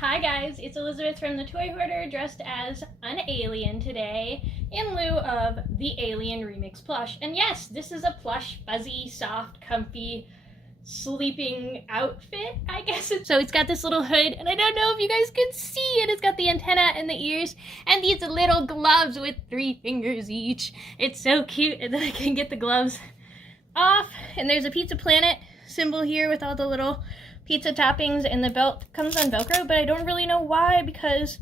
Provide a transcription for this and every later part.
Hi guys, it's Elizabeth from the Toy Hoarder dressed as an alien today in lieu of the Alien Remix plush. And yes, this is a plush, fuzzy, soft, comfy, sleeping outfit, I guess. So it's got this little hood, and I don't know if you guys can see it. It's got the antenna and the ears and these little gloves with 3 fingers each. It's so cute, and then I can get the gloves off. And there's a Pizza Planet symbol here with all the little pizza toppings, and the belt comes on Velcro, but I don't really know why because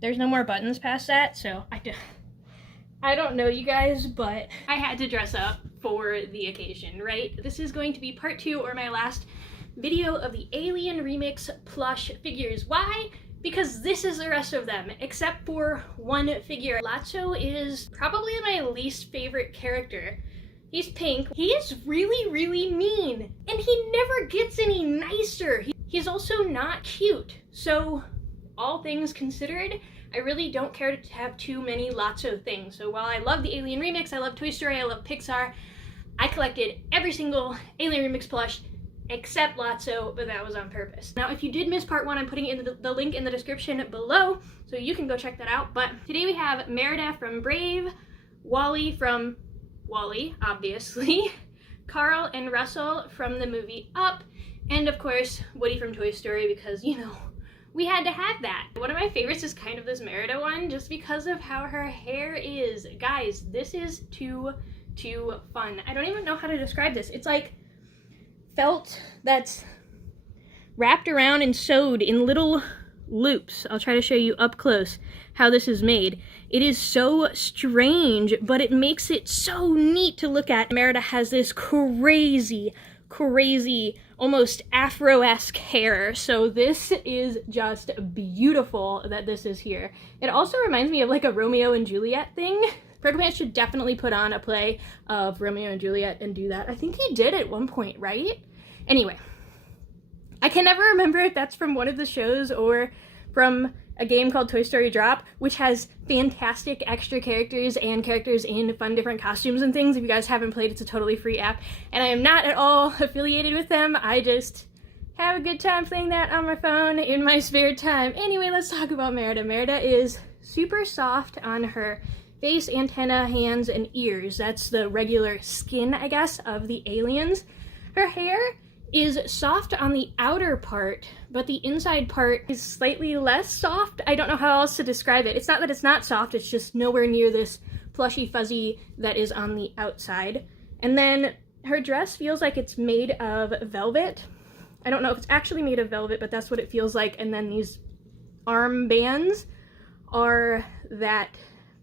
there's no more buttons past that, so I don't know, you guys, but I had to dress up for the occasion, right? This is going to be part 2 or my last video of the Alien Remix plush figures. Why? Because this is the rest of them, except for one figure. Lotso is probably my least favorite character. He's pink. He is really, really mean, and he never gets any nicer. He's also not cute. So, all things considered, I really don't care to have too many Lotso things. So while I love the Alien Remix, I love Toy Story, I love Pixar, I collected every single Alien Remix plush except Lotso, but that was on purpose. Now, if you did miss part 1, I'm putting in the link in the description below, so you can go check that out. But today we have Merida from Brave, Wally from Wally, obviously, Carl and Russell from the movie Up, and of course, Woody from Toy Story, because, you know, we had to have that. One of my favorites is kind of this Merida one, just because of how her hair is. Guys, this is too fun. I don't even know how to describe this. It's like felt that's wrapped around and sewed in little loops. I'll try to show you up close how this is made. It is so strange, but it makes it so neat to look at. Merida has this crazy, almost Afro-esque hair, so this is just beautiful that this is here. It also reminds me of like a Romeo and Juliet thing. Fredman should definitely put on a play of Romeo and Juliet and do that. I think he did at one point, right? Anyway, I can never remember if that's from one of the shows or from a game called Toy Story Drop, which has fantastic extra characters and characters in fun different costumes and things. If you guys haven't played, it's a totally free app, and I am not at all affiliated with them. I just have a good time playing that on my phone in my spare time. Anyway, let's talk about Merida. Merida is super soft on her face, antenna, hands, and ears. That's the regular skin, I guess, of the aliens. Her hair is soft on the outer part, but the inside part is slightly less soft. I don't know how else to describe it. It's not that it's not soft, it's just nowhere near this plushy fuzzy that is on the outside. And then her dress feels like it's made of velvet. I don't know if it's actually made of velvet, but that's what it feels like. And then these arm bands are that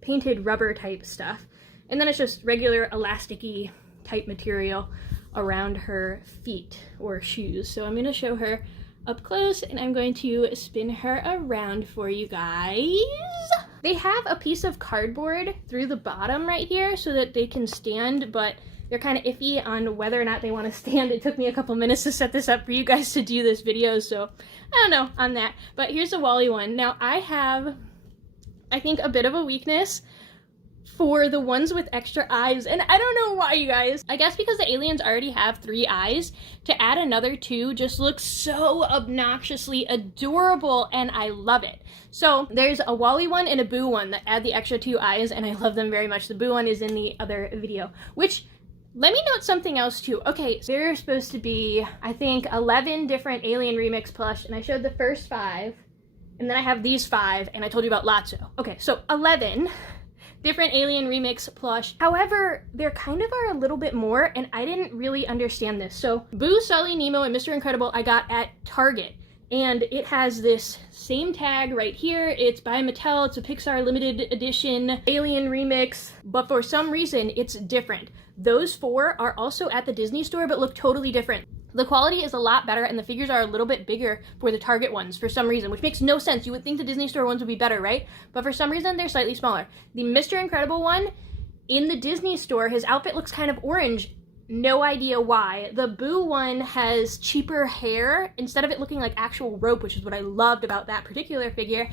painted rubber type stuff. And then it's just regular elasticy type material around her feet or shoes. So I'm going to show her up close, and I'm going to spin her around for you guys. They have a piece of cardboard through the bottom right here so that they can stand, but they're kind of iffy on whether or not they want to stand. It took me a couple minutes to set this up for you guys to do this video, so I don't know on that. But here's the Wally one. Now I have, I think, a bit of a weakness for the ones with extra eyes, and I don't know why, you guys. I guess because the aliens already have 3 eyes, to add another 2 just looks so obnoxiously adorable, and I love it. So there's a Wally one and a Boo one that add the extra 2 eyes, and I love them very much. The Boo one is in the other video, which, let me note something else too. Okay, so there are supposed to be, I think, 11 different Alien Remix plush, and I showed the first 5, and then I have these 5, and I told you about Lotso. Okay, so 11 different Alien Remix plush. However, there kind of are a little bit more, and I didn't really understand this. So Boo, Sully, Nemo, and Mr. Incredible I got at Target, and it has this same tag right here. It's by Mattel. It's a Pixar limited edition Alien Remix, but for some reason it's different. Those 4 are also at the Disney store, but look totally different. The quality is a lot better, and the figures are a little bit bigger for the Target ones for some reason, which makes no sense. You would think the Disney store ones would be better, right? But for some reason, they're slightly smaller. The Mr. Incredible one, in the Disney store, his outfit looks kind of orange. No idea why. The Boo one has cheaper hair. Instead of it looking like actual rope, which is what I loved about that particular figure,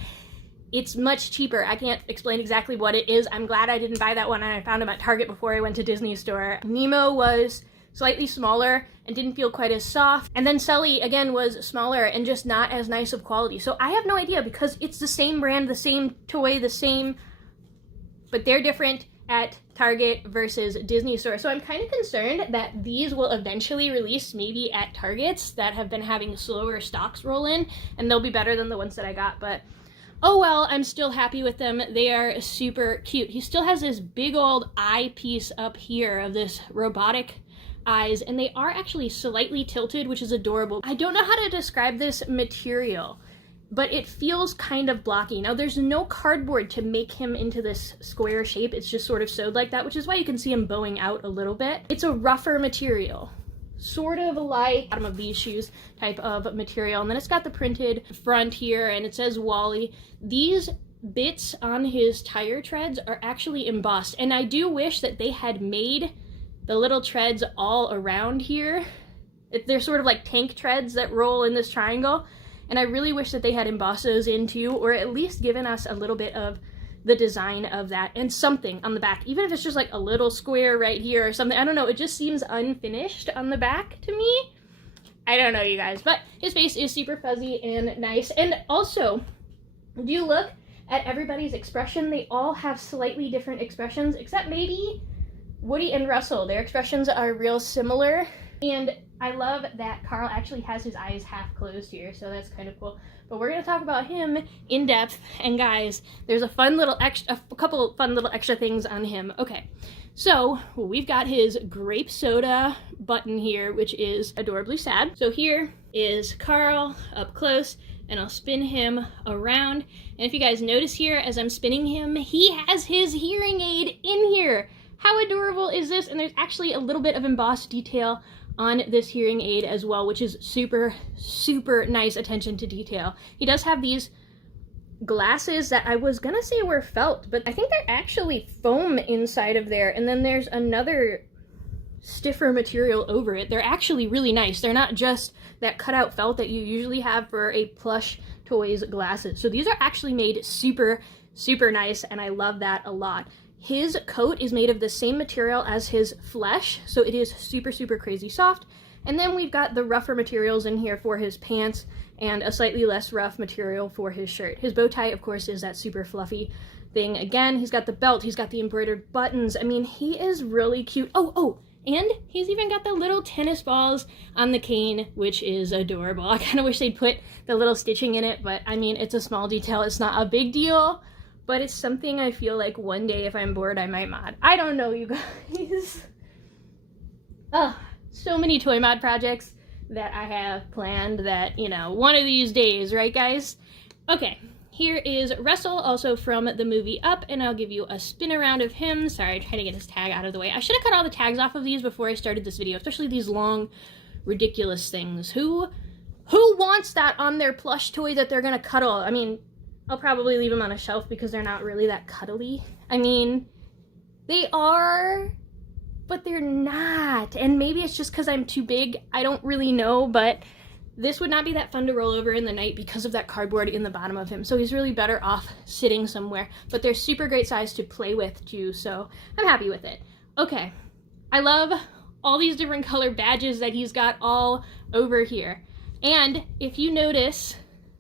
it's much cheaper. I can't explain exactly what it is. I'm glad I didn't buy that one, and I found them at Target before I went to Disney store. Nemo was slightly smaller and didn't feel quite as soft. And then Sully, again, was smaller and just not as nice of quality. So I have no idea, because it's the same brand, the same toy, the same, but they're different at Target versus Disney store. So I'm kind of concerned that these will eventually release maybe at Targets that have been having slower stocks roll in, and they'll be better than the ones that I got, but oh well, I'm still happy with them. They are super cute. He still has this big old eye piece up here of this robotic eyes, and they are actually slightly tilted, which is adorable. I don't know how to describe this material, but it feels kind of blocky. Now, there's no cardboard to make him into this square shape. It's just sort of sewed like that, which is why you can see him bowing out a little bit. It's a rougher material, sort of like bottom of these shoes type of material. And then it's got the printed front here, and it says Wally. These bits on his tire treads are actually embossed, and I do wish that they had made the little treads all around here. They're sort of like tank treads that roll in this triangle. And I really wish that they had embossed those in too, or at least given us a little bit of the design of that and something on the back, even if it's just like a little square right here or something. I don't know, it just seems unfinished on the back to me. I don't know, you guys, but his face is super fuzzy and nice. And also, do you look at everybody's expression? They all have slightly different expressions, except maybe Woody and Russell. Their expressions are real similar. And I love that Carl actually has his eyes half closed here, so that's kind of cool. But we're gonna talk about him in depth, and guys, there's a couple fun little extra things on him. Okay, so we've got his grape soda button here, which is adorably sad. So here is Carl up close, and I'll spin him around. And if you guys notice here, as I'm spinning him, he has his hearing aid in here. How adorable is this? And there's actually a little bit of embossed detail on this hearing aid as well, which is super, super nice attention to detail. He does have these glasses that I was gonna say were felt, but I think they're actually foam inside of there, and then there's another stiffer material over it. They're actually really nice. They're not just that cutout felt that you usually have for a Plush Toys glasses. So these are actually made super, super nice, and I love that a lot. His coat is made of the same material as his flesh, so it is super, super crazy soft. And then we've got the rougher materials in here for his pants and a slightly less rough material for his shirt. His bow tie, of course, is that super fluffy thing. Again, he's got the belt, he's got the embroidered buttons. I mean, he is really cute. Oh, and he's even got the little tennis balls on the cane, which is adorable. I kind of wish they'd put the little stitching in it, but I mean, it's a small detail. It's not a big deal. But it's something I feel like one day if I'm bored I might mod. I don't know, you guys. Oh, so many toy mod projects that I have planned that, you know, one of these days, right guys? Okay, here is Russell, also from the movie Up, and I'll give you a spin around of him. Sorry, trying to get his tag out of the way. I should have cut all the tags off of these before I started this video, especially these long, ridiculous things. Who wants that on their plush toy that they're gonna cuddle? I mean, I'll probably leave them on a shelf because they're not really that cuddly. I mean, they are, but they're not. And maybe it's just because I'm too big. I don't really know, but this would not be that fun to roll over in the night because of that cardboard in the bottom of him. So he's really better off sitting somewhere. But they're super great size to play with too, so I'm happy with it. Okay, I love all these different color badges that he's got all over here. And if you notice,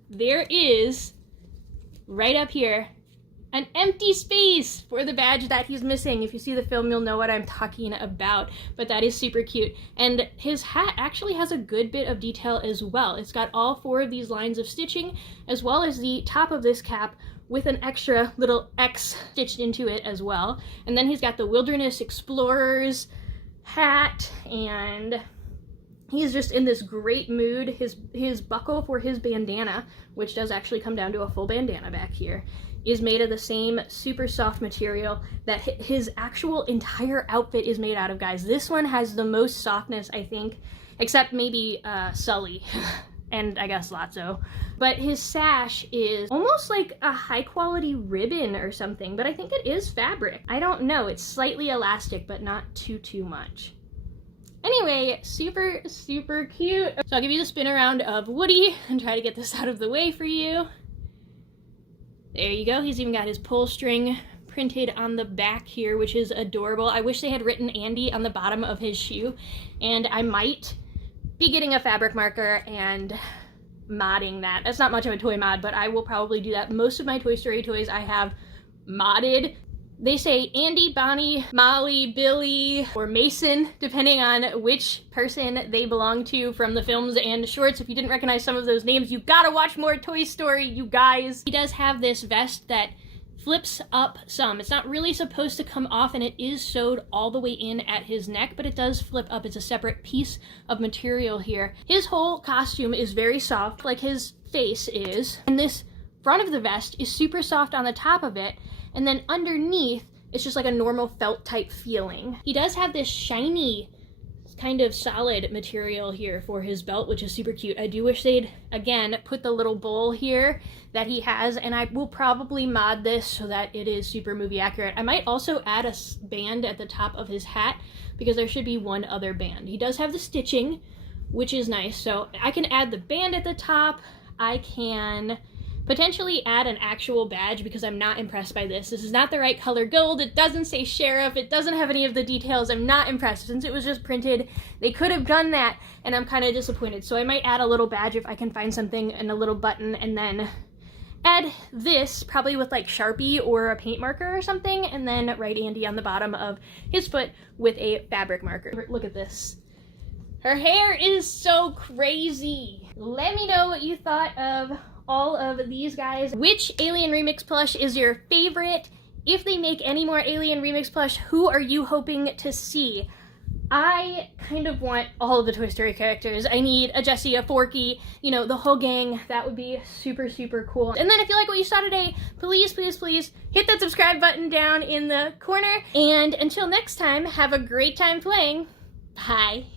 there is right up here an empty space for the badge that he's missing. If you see the film, you'll know what I'm talking about, but that is super cute. And his hat actually has a good bit of detail as well. It's got all 4 of these lines of stitching, as well as the top of this cap with an extra little X stitched into it as well. And then he's got the Wilderness Explorer's hat, and he's just in this great mood. His buckle for his bandana, which does actually come down to a full bandana back here, is made of the same super soft material that his actual entire outfit is made out of, guys. This one has the most softness, I think, except maybe Sully and I guess Lotso. But his sash is almost like a high quality ribbon or something, but I think it is fabric. I don't know, it's slightly elastic, but not too much. Anyway, super, super cute. So I'll give you the spin around of Woody and try to get this out of the way for you. There you go. He's even got his pull string printed on the back here, which is adorable. I wish they had written Andy on the bottom of his shoe, and I might be getting a fabric marker and modding that. That's not much of a toy mod, but I will probably do that. Most of my Toy Story toys I have modded. They say Andy, Bonnie, Molly, Billy, or Mason, depending on which person they belong to from the films and shorts. If you didn't recognize some of those names, you gotta watch more Toy Story, you guys. He does have this vest that flips up some. It's not really supposed to come off, and it is sewed all the way in at his neck, but it does flip up. It's a separate piece of material here. His whole costume is very soft, like his face is, and this front of the vest is super soft on the top of it, and then underneath, it's just like a normal felt type feeling. He does have this shiny, kind of solid material here for his belt, which is super cute. I do wish they'd, again, put the little bowl here that he has, and I will probably mod this so that it is super movie accurate. I might also add a band at the top of his hat, because there should be one other band. He does have the stitching, which is nice, so I can add the band at the top. I can potentially add an actual badge, because I'm not impressed by this. This is not the right color gold. It doesn't say sheriff. It doesn't have any of the details. I'm not impressed. Since it was just printed, they could have done that, and I'm kind of disappointed. So I might add a little badge if I can find something, and a little button, and then add this, probably with like Sharpie or a paint marker or something, and then write Andy on the bottom of his foot with a fabric marker. Look at this. Her hair is so crazy. Let me know what you thought of all of these guys. Which Alien Remix plush is your favorite? If they make any more Alien Remix plush, who are you hoping to see? I kind of want all of the Toy Story characters. I need a Jessie, a Forky, you know, the whole gang. That would be super, super cool. And then if you like what you saw today, please, please, please hit that subscribe button down in the corner. And until next time, have a great time playing. Bye.